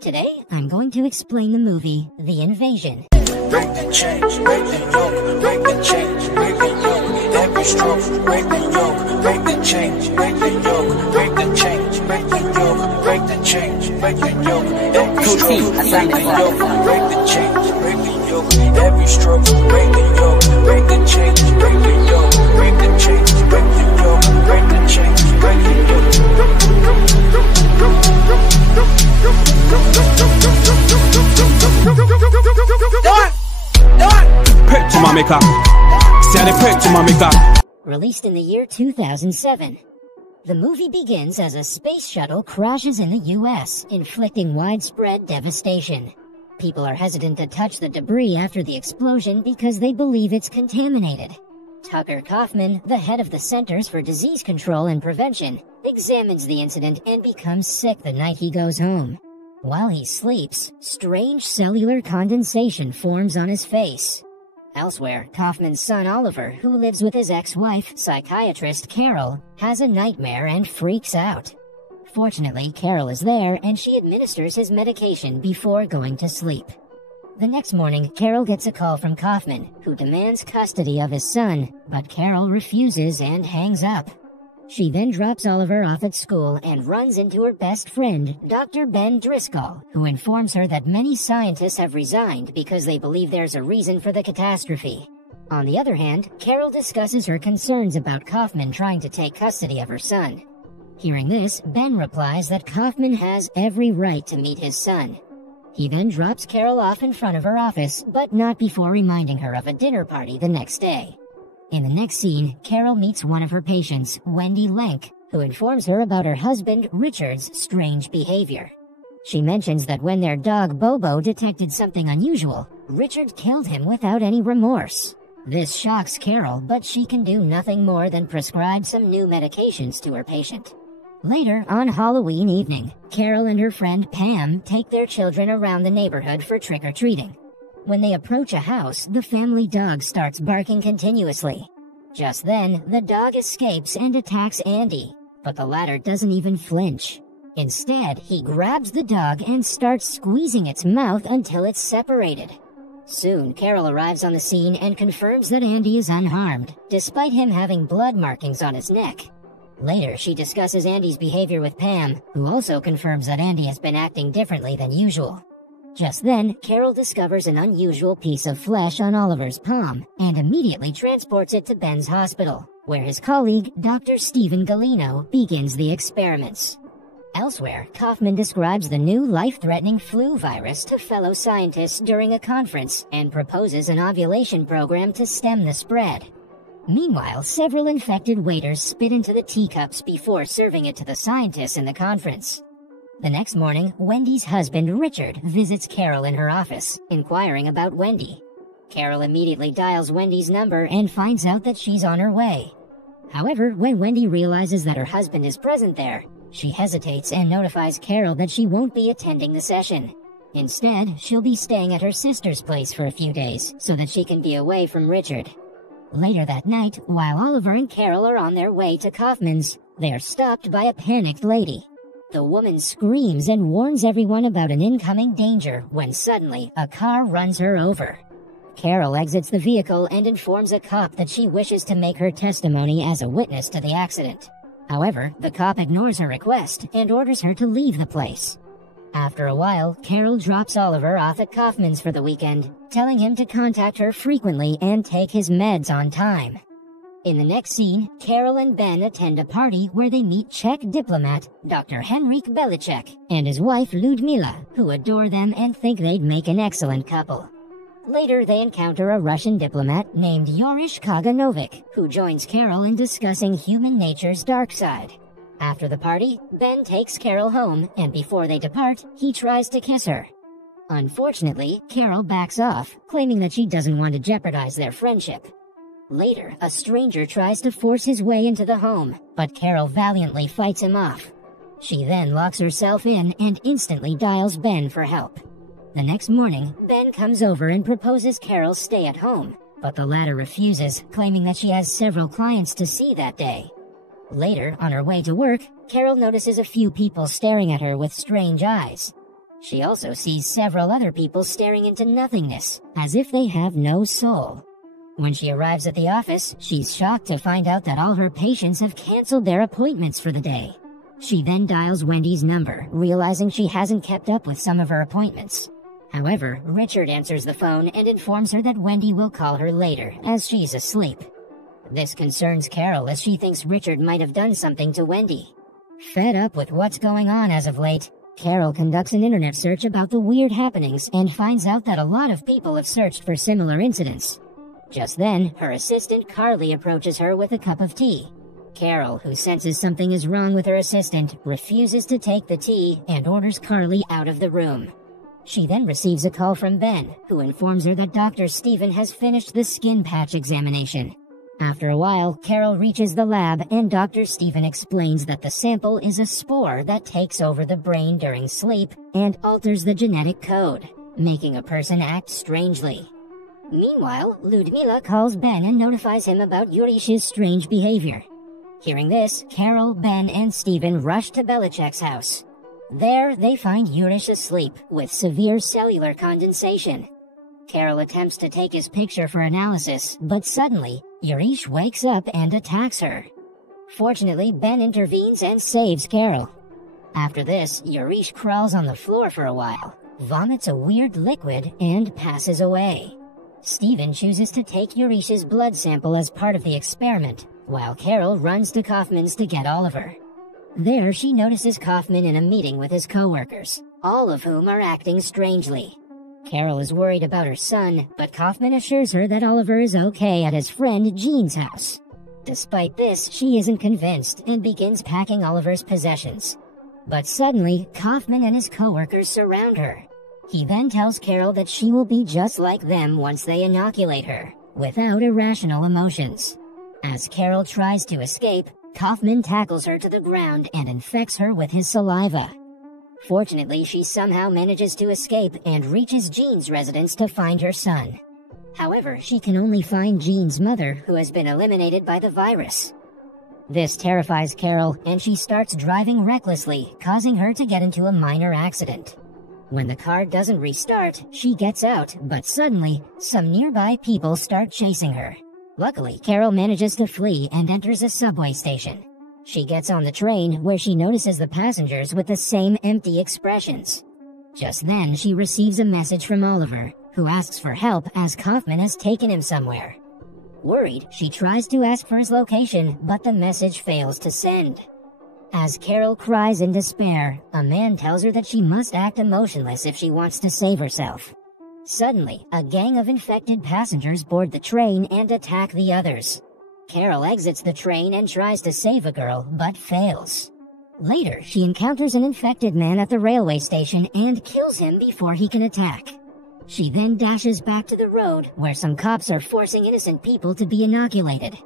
Today, I'm going to explain the movie, The Invasion. Break the chains, break the yoke, break the chains, break the yoke. Every stroke, break the yoke, break the chains, break the yoke, break the chains, break the yoke, break the chains, break the yoke. Every stroke, break the yoke, break the chains, break the yoke. Every stroke, break the yoke, break the chains, break the yoke, break the chains, break the yoke, break the chains, break the yoke. Released in the year 2007. The movie begins as a space shuttle crashes in the U.S., inflicting widespread devastation. People are hesitant to touch the debris after the explosion because they believe it's contaminated. Tucker Kaufman, the head of the Centers for Disease Control and Prevention, examines the incident and becomes sick the night he goes home. While he sleeps, strange cellular condensation forms on his face. Elsewhere, Kaufman's son Oliver, who lives with his ex-wife, psychiatrist Carol, has a nightmare and freaks out. Fortunately, Carol is there and she administers his medication before going to sleep. The next morning, Carol gets a call from Kaufman, who demands custody of his son, but Carol refuses and hangs up. She then drops Oliver off at school and runs into her best friend, Dr. Ben Driscoll, who informs her that many scientists have resigned because they believe there's a reason for the catastrophe. On the other hand, Carol discusses her concerns about Kaufman trying to take custody of her son. Hearing this, Ben replies that Kaufman has every right to meet his son. He then drops Carol off in front of her office, but not before reminding her of a dinner party the next day. In the next scene, Carol meets one of her patients, Wendy Lenk, who informs her about her husband, Richard's, strange behavior. She mentions that when their dog Bobo detected something unusual, Richard killed him without any remorse. This shocks Carol, but she can do nothing more than prescribe some new medications to her patient. Later, on Halloween evening, Carol and her friend Pam take their children around the neighborhood for trick-or-treating. When they approach a house, the family dog starts barking continuously. Just then, the dog escapes and attacks Andy, but the latter doesn't even flinch. Instead, he grabs the dog and starts squeezing its mouth until it's separated. Soon, Carol arrives on the scene and confirms that Andy is unharmed, despite him having blood markings on his neck. Later, she discusses Andy's behavior with Pam, who also confirms that Andy has been acting differently than usual. Just then, Carol discovers an unusual piece of flesh on Oliver's palm and immediately transports it to Ben's hospital, where his colleague, Dr. Stephen Galino, begins the experiments. Elsewhere, Kaufman describes the new life-threatening flu virus to fellow scientists during a conference and proposes an ovulation program to stem the spread. Meanwhile, several infected waiters spit into the teacups before serving it to the scientists in the conference. The next morning, Wendy's husband, Richard, visits Carol in her office, inquiring about Wendy. Carol immediately dials Wendy's number and finds out that she's on her way. However, when Wendy realizes that her husband is present there, she hesitates and notifies Carol that she won't be attending the session. Instead, she'll be staying at her sister's place for a few days, so that she can be away from Richard. Later that night, while Oliver and Carol are on their way to Kaufman's, they are stopped by a panicked lady. The woman screams and warns everyone about an incoming danger when suddenly a car runs her over. Carol exits the vehicle and informs a cop that she wishes to make her testimony as a witness to the accident. However, the cop ignores her request and orders her to leave the place. After a while, Carol drops Oliver off at Kaufman's for the weekend, telling him to contact her frequently and take his meds on time. In the next scene, Carol and Ben attend a party where they meet Czech diplomat Dr. Henryk Belicek and his wife Ludmila, who adore them and think they'd make an excellent couple. Later, they encounter a Russian diplomat named Yorish Kaganovic, who joins Carol in discussing human nature's dark side. After the party, Ben takes Carol home, and before they depart, he tries to kiss her. Unfortunately, Carol backs off, claiming that she doesn't want to jeopardize their friendship. Later, a stranger tries to force his way into the home, but Carol valiantly fights him off. She then locks herself in and instantly dials Ben for help. The next morning, Ben comes over and proposes Carol stay at home, but the latter refuses, claiming that she has several clients to see that day. Later, on her way to work, Carol notices a few people staring at her with strange eyes. She also sees several other people staring into nothingness, as if they have no soul. When she arrives at the office, she's shocked to find out that all her patients have canceled their appointments for the day. She then dials Wendy's number, realizing she hasn't kept up with some of her appointments. However, Richard answers the phone and informs her that Wendy will call her later, as she's asleep. This concerns Carol, as she thinks Richard might have done something to Wendy. Fed up with what's going on as of late, Carol conducts an internet search about the weird happenings and finds out that a lot of people have searched for similar incidents. Just then, her assistant Carly approaches her with a cup of tea. Carol, who senses something is wrong with her assistant, refuses to take the tea and orders Carly out of the room. She then receives a call from Ben, who informs her that Dr. Stephen has finished the skin patch examination. After a while, Carol reaches the lab and Dr. Stephen explains that the sample is a spore that takes over the brain during sleep and alters the genetic code, making a person act strangely. Meanwhile, Ludmila calls Ben and notifies him about Yurish's strange behavior. Hearing this, Carol, Ben, and Stephen rush to Belichick's house. There, they find Yurish asleep with severe cellular condensation. Carol attempts to take his picture for analysis, but suddenly, Yurish wakes up and attacks her. Fortunately, Ben intervenes and saves Carol. After this, Yurish crawls on the floor for a while, vomits a weird liquid, and passes away. Stephen chooses to take Yurish's blood sample as part of the experiment, while Carol runs to Kaufman's to get Oliver. There, she notices Kaufman in a meeting with his co-workers, all of whom are acting strangely. Carol is worried about her son, but Kaufman assures her that Oliver is okay at his friend Jean's house. Despite this, she isn't convinced and begins packing Oliver's possessions. But suddenly, Kaufman and his co-workers surround her. He then tells Carol that she will be just like them once they inoculate her, without irrational emotions. As Carol tries to escape, Kaufman tackles her to the ground and infects her with his saliva. Fortunately, she somehow manages to escape and reaches Jean's residence to find her son. However, she can only find Jean's mother, who has been eliminated by the virus. This terrifies Carol, and she starts driving recklessly, causing her to get into a minor accident. When the car doesn't restart, she gets out, but suddenly, some nearby people start chasing her. Luckily, Carol manages to flee and enters a subway station. She gets on the train, where she notices the passengers with the same empty expressions. Just then, she receives a message from Oliver, who asks for help as Kaufman has taken him somewhere. Worried, she tries to ask for his location, but the message fails to send. As Carol cries in despair, a man tells her that she must act emotionless if she wants to save herself. Suddenly, a gang of infected passengers board the train and attack the others. Carol exits the train and tries to save a girl, but fails. Later, she encounters an infected man at the railway station and kills him before he can attack. She then dashes back to the road, where some cops are forcing innocent people to be inoculated.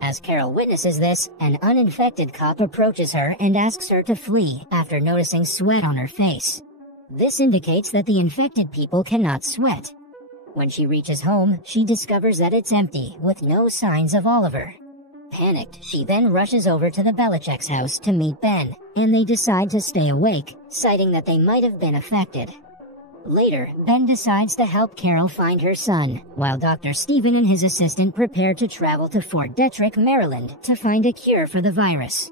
As Carol witnesses this, an uninfected cop approaches her and asks her to flee after noticing sweat on her face. This indicates that the infected people cannot sweat. When she reaches home, she discovers that it's empty, with no signs of Oliver. Panicked, she then rushes over to the Belichick's house to meet Ben, and they decide to stay awake, citing that they might have been affected. Later, Ben decides to help Carol find her son, while Dr. Stephen and his assistant prepare to travel to Fort Detrick, Maryland, to find a cure for the virus.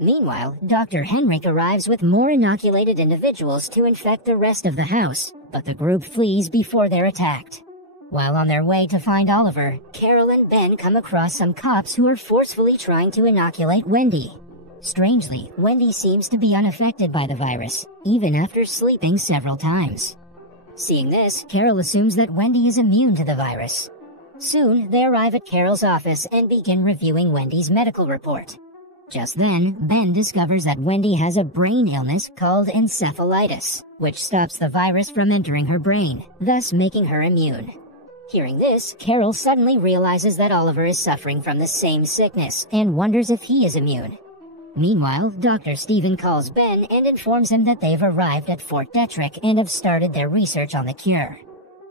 Meanwhile, Dr. Henrik arrives with more inoculated individuals to infect the rest of the house, but the group flees before they're attacked. While on their way to find Oliver, Carol and Ben come across some cops who are forcefully trying to inoculate Wendy. Strangely, Wendy seems to be unaffected by the virus, even after sleeping several times. Seeing this, Carol assumes that Wendy is immune to the virus. Soon, they arrive at Carol's office and begin reviewing Wendy's medical report. Just then, Ben discovers that Wendy has a brain illness called encephalitis, which stops the virus from entering her brain, thus making her immune. Hearing this, Carol suddenly realizes that Oliver is suffering from the same sickness and wonders if he is immune. Meanwhile, Dr. Stephen calls Ben and informs him that they've arrived at Fort Detrick and have started their research on the cure.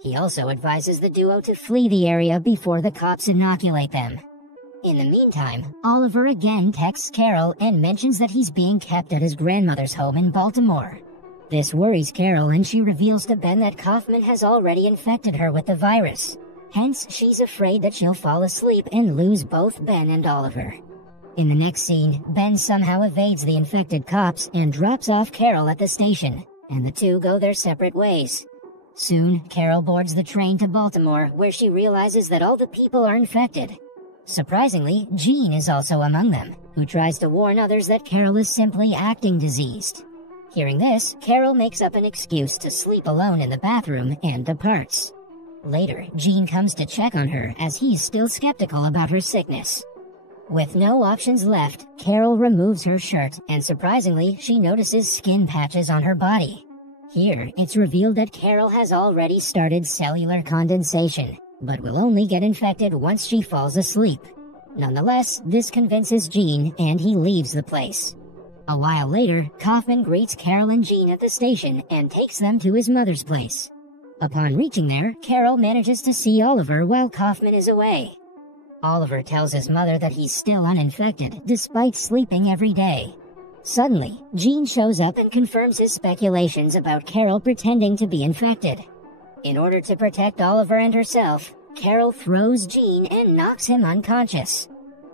He also advises the duo to flee the area before the cops inoculate them. In the meantime, Oliver again texts Carol and mentions that he's being kept at his grandmother's home in Baltimore. This worries Carol, and she reveals to Ben that Kaufman has already infected her with the virus. Hence, she's afraid that she'll fall asleep and lose both Ben and Oliver. In the next scene, Ben somehow evades the infected cops and drops off Carol at the station, and the two go their separate ways. Soon, Carol boards the train to Baltimore, where she realizes that all the people are infected. Surprisingly, Jean is also among them, who tries to warn others that Carol is simply acting diseased. Hearing this, Carol makes up an excuse to sleep alone in the bathroom and departs. Later, Jean comes to check on her as he's still skeptical about her sickness. With no options left, Carol removes her shirt, and surprisingly, she notices skin patches on her body. Here, it's revealed that Carol has already started cellular condensation, but will only get infected once she falls asleep. Nonetheless, this convinces Jean, and he leaves the place. A while later, Kaufman greets Carol and Jean at the station and takes them to his mother's place. Upon reaching there, Carol manages to see Oliver while Kaufman is away. Oliver tells his mother that he's still uninfected, despite sleeping every day. Suddenly, Jean shows up and confirms his speculations about Carol pretending to be infected. In order to protect Oliver and herself, Carol throws Jean and knocks him unconscious.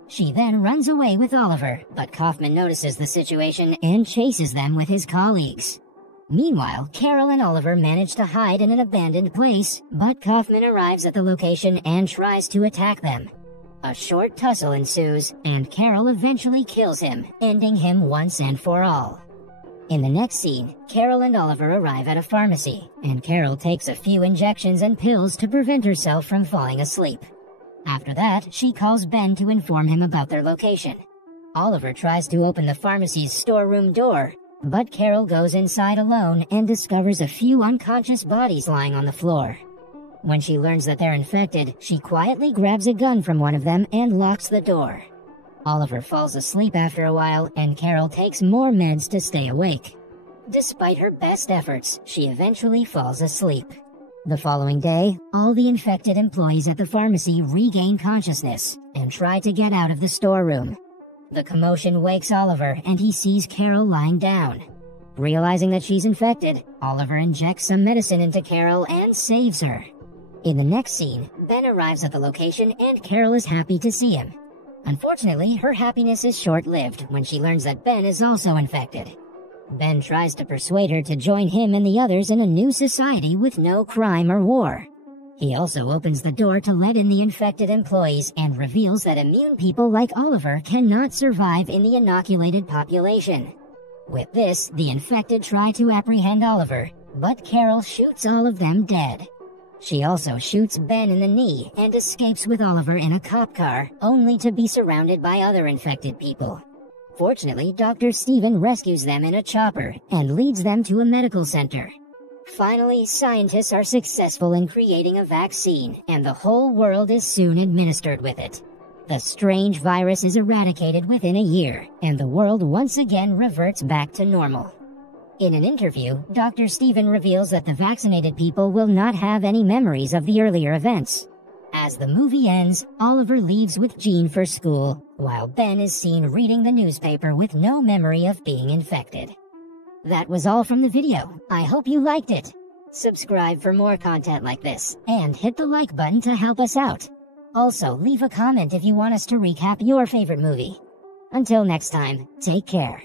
She then runs away with Oliver, but Kaufman notices the situation and chases them with his colleagues. Meanwhile, Carol and Oliver manage to hide in an abandoned place, but Kaufman arrives at the location and tries to attack them. A short tussle ensues, and Carol eventually kills him, ending him once and for all. In the next scene, Carol and Oliver arrive at a pharmacy, and Carol takes a few injections and pills to prevent herself from falling asleep. After that, she calls Ben to inform him about their location. Oliver tries to open the pharmacy's storeroom door, but Carol goes inside alone and discovers a few unconscious bodies lying on the floor. When she learns that they're infected, she quietly grabs a gun from one of them and locks the door. Oliver falls asleep after a while, and Carol takes more meds to stay awake. Despite her best efforts, she eventually falls asleep. The following day, all the infected employees at the pharmacy regain consciousness and try to get out of the storeroom. The commotion wakes Oliver, and he sees Carol lying down. Realizing that she's infected, Oliver injects some medicine into Carol and saves her. In the next scene, Ben arrives at the location and Carol is happy to see him. Unfortunately, her happiness is short-lived when she learns that Ben is also infected. Ben tries to persuade her to join him and the others in a new society with no crime or war. He also opens the door to let in the infected employees and reveals that immune people like Oliver cannot survive in the inoculated population. With this, the infected try to apprehend Oliver, but Carol shoots all of them dead. She also shoots Ben in the knee and escapes with Oliver in a cop car, only to be surrounded by other infected people. Fortunately, Dr. Steven rescues them in a chopper and leads them to a medical center. Finally, scientists are successful in creating a vaccine, and the whole world is soon administered with it. The strange virus is eradicated within a year, and the world once again reverts back to normal. In an interview, Dr. Steven reveals that the vaccinated people will not have any memories of the earlier events. As the movie ends, Oliver leaves with Jean for school, while Ben is seen reading the newspaper with no memory of being infected. That was all from the video. I hope you liked it. Subscribe for more content like this, and hit the like button to help us out. Also, leave a comment if you want us to recap your favorite movie. Until next time, take care.